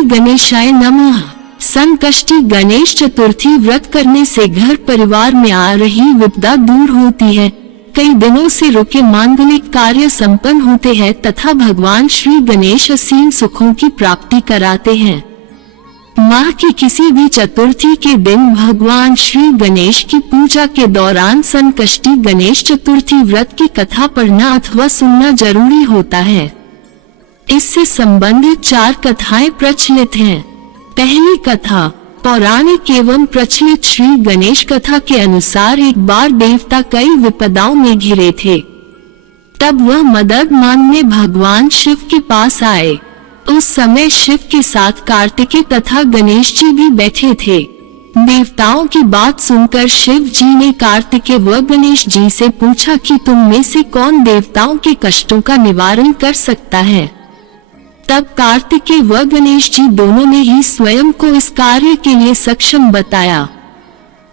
श्री गणेशाय नमः। संकष्टी गणेश चतुर्थी व्रत करने से घर परिवार में आ रही विपदा दूर होती है, कई दिनों से रुके मांगलिक कार्य संपन्न होते हैं तथा भगवान श्री गणेश असीम सुखों की प्राप्ति कराते हैं। माह की किसी भी चतुर्थी के दिन भगवान श्री गणेश की पूजा के दौरान संकष्टी गणेश चतुर्थी व्रत की कथा पढ़ना अथवा सुनना जरूरी होता है। इससे संबंधित 4 कथाएं प्रचलित हैं। पहली कथा पौराणिक एवं प्रचलित श्री गणेश कथा के अनुसार एक बार देवता कई विपदाओं में घिरे थे। तब वह मदद मांगने भगवान शिव के पास आए। उस समय शिव के साथ कार्तिकेय तथा गणेश जी भी बैठे थे। देवताओं की बात सुनकर शिव जी ने कार्तिकेय व गणेश जी से पूछा कि तुम में से कौन देवताओं के कष्टों का निवारण कर सकता है। तब कार्तिकेय व गणेश जी दोनों ने ही स्वयं को इस कार्य के लिए सक्षम बताया।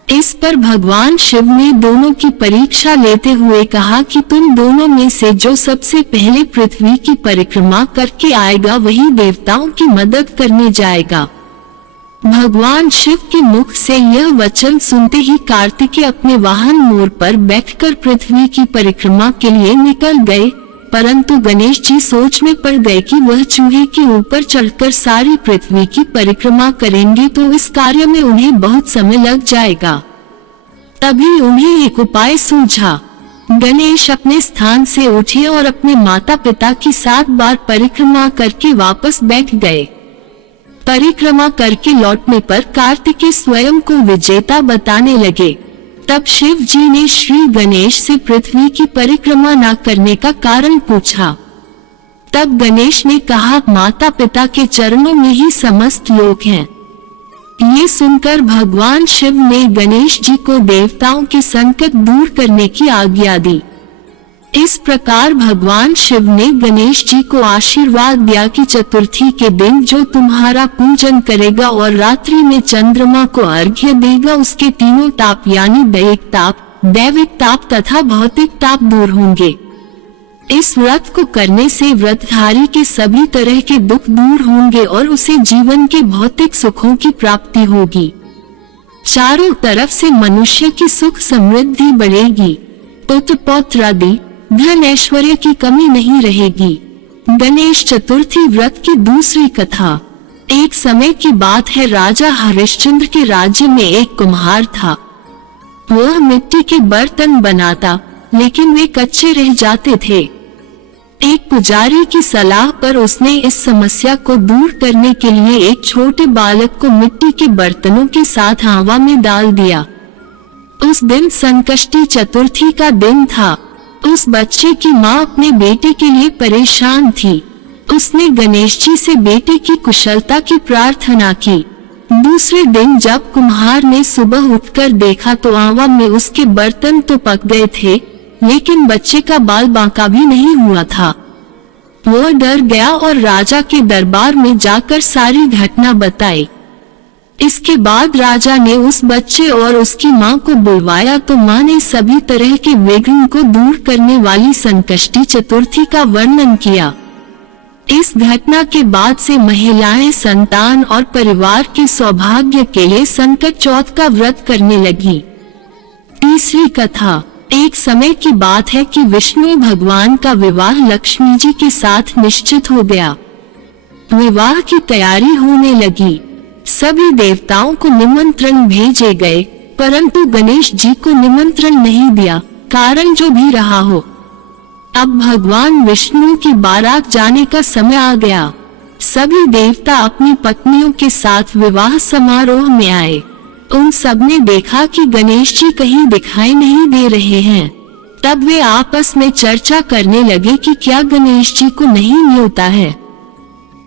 इस पर भगवान शिव ने दोनों की परीक्षा लेते हुए कहा कि तुम दोनों में से जो सबसे पहले पृथ्वी की परिक्रमा करके आएगा वही देवताओं की मदद करने जाएगा। भगवान शिव के मुख से यह वचन सुनते ही कार्तिकेय अपने वाहन मोर पर बैठकर पृथ्वी की परिक्रमा के लिए निकल गए, परंतु गणेश जी सोच में पड़ गए कि वह चूहे के ऊपर चढ़कर सारी पृथ्वी की परिक्रमा करेंगे तो इस कार्य में उन्हें बहुत समय लग जाएगा। तभी उन्हें एक उपाय सूझा। गणेश अपने स्थान से उठे और अपने माता पिता की 7 बार परिक्रमा करके वापस बैठ गए। परिक्रमा करके लौटने पर कार्तिकेय स्वयं को विजेता बताने लगे। तब शिव जी ने श्री गणेश से पृथ्वी की परिक्रमा न करने का कारण पूछा। तब गणेश ने कहा, माता पिता के चरणों में ही समस्त लोक हैं। ये सुनकर भगवान शिव ने गणेश जी को देवताओं के संकट दूर करने की आज्ञा दी। इस प्रकार भगवान शिव ने गणेश जी को आशीर्वाद दिया कि चतुर्थी के दिन जो तुम्हारा पूजन करेगा और रात्रि में चंद्रमा को अर्घ्य देगा उसके तीनों ताप यानी दैहिक ताप, दैविक ताप तथा भौतिक ताप दूर होंगे। इस व्रत को करने से व्रतधारी के सभी तरह के दुख दूर होंगे और उसे जीवन के भौतिक सुखों की प्राप्ति होगी। चारों तरफ से मनुष्य की सुख समृद्धि बढ़ेगी, पुत्र पौत्र आदि धन ऐश्वर्य की कमी नहीं रहेगी। गणेश चतुर्थी व्रत की दूसरी कथा। एक समय की बात है, राजा हरिश्चंद्र के राज्य में एक कुम्हार था। वह मिट्टी के बर्तन बनाता, लेकिन वे कच्चे रह जाते थे। एक पुजारी की सलाह पर उसने इस समस्या को दूर करने के लिए एक छोटे बालक को मिट्टी के बर्तनों के साथ हवा में डाल दिया। उस दिन संकष्टी चतुर्थी का दिन था। उस बच्चे की माँ अपने बेटे के लिए परेशान थी। उसने गणेश जी से बेटे की कुशलता की प्रार्थना की। दूसरे दिन जब कुम्हार ने सुबह उठकर देखा तो हवा में उसके बर्तन तो पक गए थे, लेकिन बच्चे का बाल बांका भी नहीं हुआ था। वह डर गया और राजा के दरबार में जाकर सारी घटना बताई। इसके बाद राजा ने उस बच्चे और उसकी मां को बुलवाया तो मां ने सभी तरह के विघ्न को दूर करने वाली संकष्टी चतुर्थी का वर्णन किया। इस घटना के बाद से महिलाएं संतान और परिवार के सौभाग्य के लिए संकट चौथ का व्रत करने लगी। तीसरी कथा। एक समय की बात है कि विष्णु भगवान का विवाह लक्ष्मी जी के साथ निश्चित हो गया। विवाह की तैयारी होने लगी। सभी देवताओं को निमंत्रण भेजे गए, परंतु गणेश जी को निमंत्रण नहीं दिया, कारण जो भी रहा हो। अब भगवान विष्णु की बारात जाने का समय आ गया। सभी देवता अपनी पत्नियों के साथ विवाह समारोह में आए। उन सब ने देखा कि गणेश जी कहीं दिखाई नहीं दे रहे हैं। तब वे आपस में चर्चा करने लगे कि क्या गणेश जी को नहीं न्योता है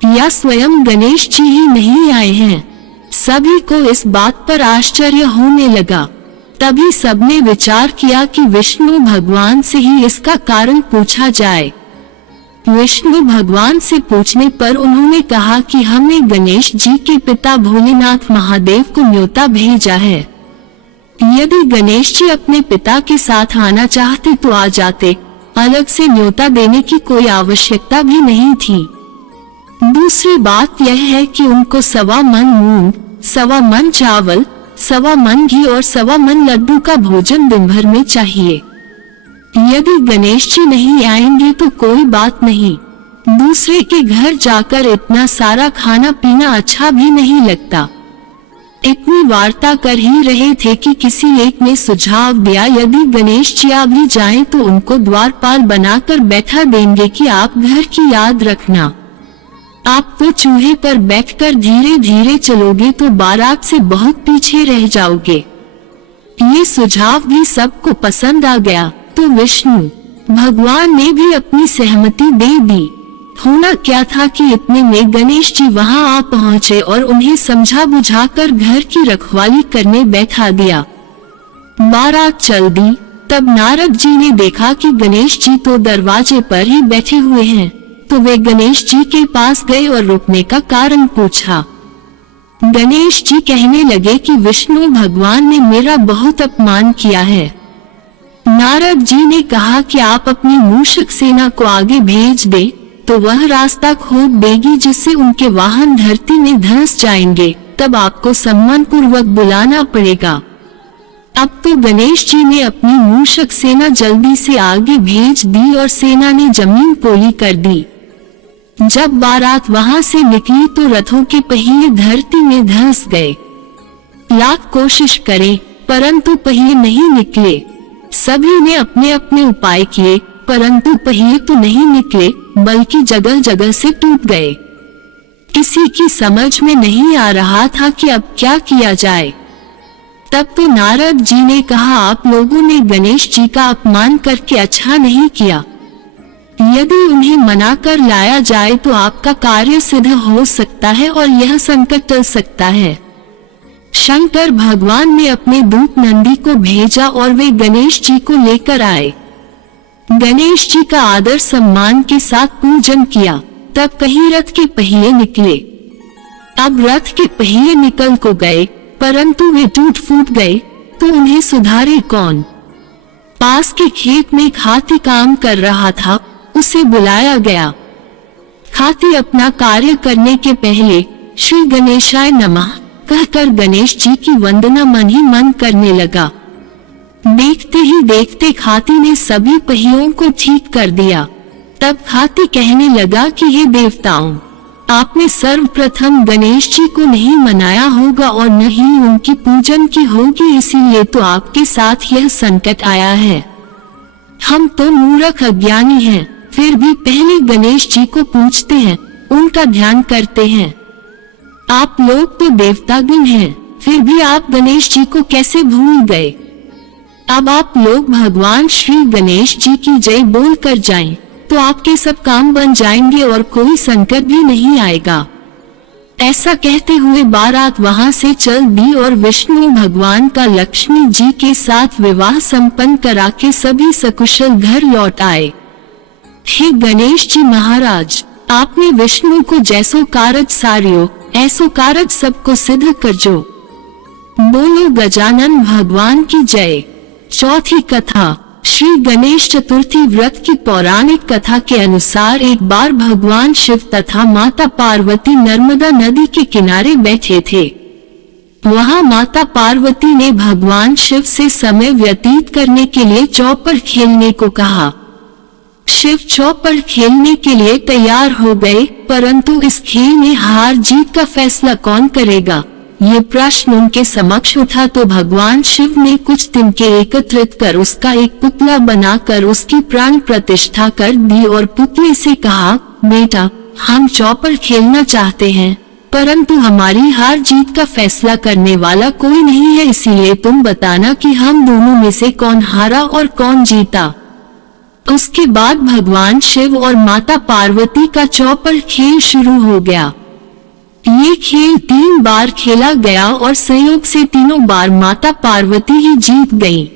या स्वयं गणेश जी ही नहीं आए हैं। सभी को इस बात पर आश्चर्य होने लगा। तभी सबने विचार किया कि विष्णु भगवान से ही इसका कारण पूछा जाए। विष्णु भगवान से पूछने पर उन्होंने कहा कि हमने गणेश जी के पिता भोलेनाथ महादेव को न्योता भेजा है। यदि गणेश जी अपने पिता के साथ आना चाहते तो आ जाते, अलग से न्योता देने की कोई आवश्यकता भी नहीं थी। दूसरी बात यह है कि उनको 1.25 मन मूंग, 1.25 मन चावल, 1.25 मन घी और 1.25 मन लड्डू का भोजन दिन भर में चाहिए। यदि गणेश जी नहीं आएंगे तो कोई बात नहीं, दूसरे के घर जाकर इतना सारा खाना पीना अच्छा भी नहीं लगता। इतनी वार्ता कर ही रहे थे कि किसी एक ने सुझाव दिया, यदि गणेश जी आ भी जाएं तो उनको द्वारपाल बनाकर बैठा देंगे कि आप घर की याद रखना। आप तो चूहे पर बैठकर धीरे धीरे चलोगे तो बारात से बहुत पीछे रह जाओगे। ये सुझाव भी सबको पसंद आ गया तो विष्णु भगवान ने भी अपनी सहमति दे दी। होना क्या था कि इतने में गणेश जी वहां आ पहुंचे और उन्हें समझा बुझाकर घर की रखवाली करने बैठा दिया। बारात चल दी। तब नारद जी ने देखा कि गणेश जी तो दरवाजे पर ही बैठे हुए हैं, तो वे गणेश जी के पास गए और रुकने का कारण पूछा। गणेश जी कहने लगे कि विष्णु भगवान ने मेरा बहुत अपमान किया है। नारद जी ने कहा कि आप अपनी मूषक सेना को आगे भेज दे तो वह रास्ता खोद देगी जिससे उनके वाहन धरती में धंस जाएंगे, तब आपको सम्मान पूर्वक बुलाना पड़ेगा। अब तो गणेश जी ने अपनी मूषक सेना जल्दी से आगे भेज दी और सेना ने जमीन पोली कर दी। जब बारात वहां से निकली तो रथों के पहिए धरती में धंस गए। लाख कोशिश करें परंतु पहिए नहीं निकले। सभी ने अपने अपने उपाय किए परंतु पहिए तो नहीं निकले बल्कि जगह जगह से टूट गए। किसी की समझ में नहीं आ रहा था कि अब क्या किया जाए। तब तो नारद जी ने कहा, आप लोगों ने गणेश जी का अपमान करके अच्छा नहीं किया। यदि उन्हें मना कर लाया जाए तो आपका कार्य सिद्ध हो सकता है और यह संकट टल सकता है। शंकर भगवान ने अपने दूत नंदी को भेजा और वे गणेश जी को लेकर आए। गणेश जी का आदर सम्मान के साथ पूजन किया। तब कहीं रथ के पहिए निकले। अब रथ के पहिए निकल को गए परंतु वे टूट फूट गए तो उन्हें सुधारे कौन। पास के खेत में खाती काम कर रहा था, उसे बुलाया गया। खाती अपना कार्य करने के पहले श्री गणेशाय नमः कहकर गणेश जी की वंदना मन ही मन करने लगा। देखते ही देखते खाती ने सभी पहियों को ठीक कर दिया। तब खाती कहने लगा कि हे देवताओं, आपने सर्वप्रथम गणेश जी को नहीं मनाया होगा और न ही उनकी पूजन की होगी, इसीलिए तो आपके साथ यह संकट आया है। हम तो मूर्ख अज्ञानी हैं, फिर भी पहले गणेश जी को पूजते हैं, उनका ध्यान करते हैं। आप लोग तो देवतागुण हैं, फिर भी आप गणेश जी को कैसे भूल गए। अब आप लोग भगवान श्री गणेश जी की जय बोल कर जाएं, तो आपके सब काम बन जाएंगे और कोई संकट भी नहीं आएगा। ऐसा कहते हुए बारात वहां से चल दी और विष्णु भगवान का लक्ष्मी जी के साथ विवाह संपन्न करा के सभी सकुशल घर लौट आए। हे गणेश जी महाराज, आपने विष्णु को जैसो कारज सारियो ऐसो कारज सबको सिद्ध करजो। बोलो गजानन भगवान की जय। चौथी कथा। श्री गणेश चतुर्थी व्रत की पौराणिक कथा के अनुसार एक बार भगवान शिव तथा माता पार्वती नर्मदा नदी के किनारे बैठे थे। वहां माता पार्वती ने भगवान शिव से समय व्यतीत करने के लिए चौपड़ खेलने को कहा। शिव चौपड़ खेलने के लिए तैयार हो गए, परंतु इस खेल में हार जीत का फैसला कौन करेगा, ये प्रश्न उनके समक्ष उठा तो भगवान शिव ने कुछ तिनके एकत्रित कर उसका एक पुतला बनाकर उसकी प्राण प्रतिष्ठा कर दी और पुतले से कहा, बेटा, हम चौपड़ खेलना चाहते हैं, परंतु हमारी हार जीत का फैसला करने वाला कोई नहीं है, इसीलिए तुम बताना कि हम दोनों में से कौन हारा और कौन जीता। उसके बाद भगवान शिव और माता पार्वती का चौपड़ खेल शुरू हो गया। ये खेल 3 बार खेला गया और संयोग से तीनों बार माता पार्वती ही जीत गईं।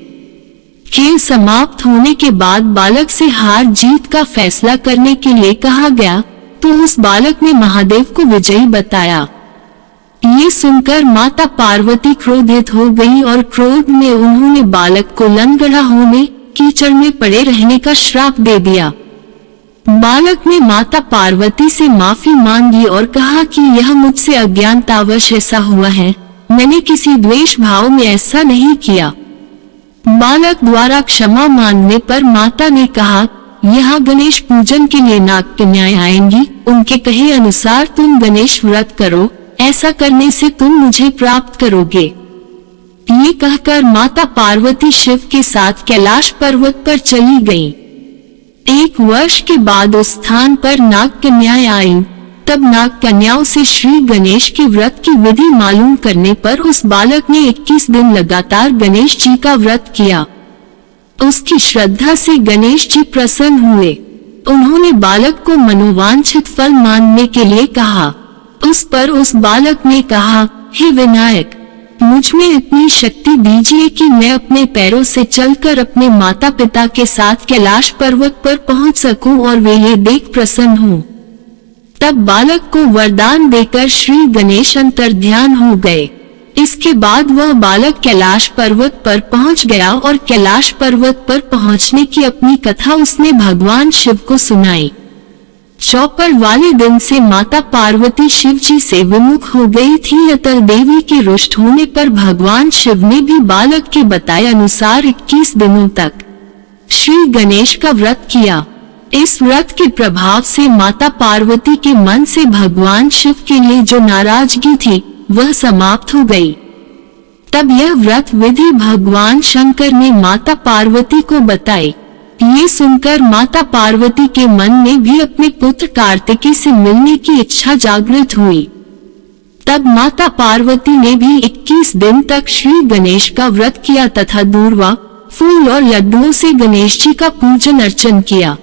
खेल समाप्त होने के बाद बालक से हार जीत का फैसला करने के लिए कहा गया, तो उस बालक ने महादेव को विजयी बताया। ये सुनकर माता पार्वती क्रोधित हो गई और क्रोध में उन्होंने बालक को लंगड़ा होने, कीचड़ में पड़े रहने का श्राप दे दिया। बालक ने माता पार्वती से माफी मांगी और कहा कि यह मुझसे अज्ञानतावश ऐसा हुआ है, मैंने किसी द्वेष भाव में ऐसा नहीं किया। बालक द्वारा क्षमा मांगने पर माता ने कहा, यहाँ गणेश पूजन के लिए नाग कन्याएं आएंगी, उनके कहे अनुसार तुम गणेश व्रत करो, ऐसा करने से तुम मुझे प्राप्त करोगे। ये कहकर माता पार्वती शिव के साथ कैलाश पर्वत पर चली गईं। 1 वर्ष के बाद उस स्थान पर नाग कन्याएं आईं। तब नाग कन्याओं से श्री गणेश के व्रत की विधि मालूम करने पर उस बालक ने 21 दिन लगातार गणेश जी का व्रत किया। उसकी श्रद्धा से गणेश जी प्रसन्न हुए। उन्होंने बालक को मनोवांछित फल मांगने के लिए कहा। उस पर उस बालक ने कहा, हे विनायक, मुझ में इतनी शक्ति दीजिए कि मैं अपने पैरों से चलकर अपने माता पिता के साथ कैलाश पर्वत पर पहुंच सकूं और वे ये देख प्रसन्न हों। तब बालक को वरदान देकर श्री गणेश अंतर्ध्यान हो गए। इसके बाद वह बालक कैलाश पर्वत पर पहुंच गया और कैलाश पर्वत पर पहुंचने की अपनी कथा उसने भगवान शिव को सुनाई। चौपर वाले दिन से माता पार्वती शिव जी से विमुख हो गई थी। अतः देवी के रुष्ट होने पर भगवान शिव ने भी बालक के बताए अनुसार 21 दिनों तक श्री गणेश का व्रत किया। इस व्रत के प्रभाव से माता पार्वती के मन से भगवान शिव के लिए जो नाराजगी थी वह समाप्त हो गई। तब यह व्रत विधि भगवान शंकर ने माता पार्वती को बताई। ये सुनकर माता पार्वती के मन में भी अपने पुत्र कार्तिकेय से मिलने की इच्छा जागृत हुई। तब माता पार्वती ने भी 21 दिन तक श्री गणेश का व्रत किया तथा दूर्वा, फूल और लड्डुओं से गणेश जी का पूजन अर्चन किया।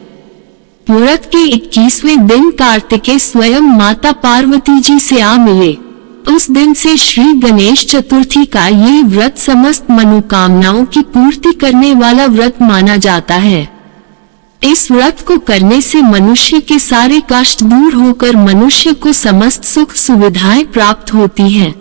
व्रत के 21वें दिन कार्तिकेय स्वयं माता पार्वती जी से आ मिले। उस दिन से श्री गणेश चतुर्थी का ये व्रत समस्त मनोकामनाओं की पूर्ति करने वाला व्रत माना जाता है। इस व्रत को करने से मनुष्य के सारे कष्ट दूर होकर मनुष्य को समस्त सुख सुविधाएं प्राप्त होती हैं।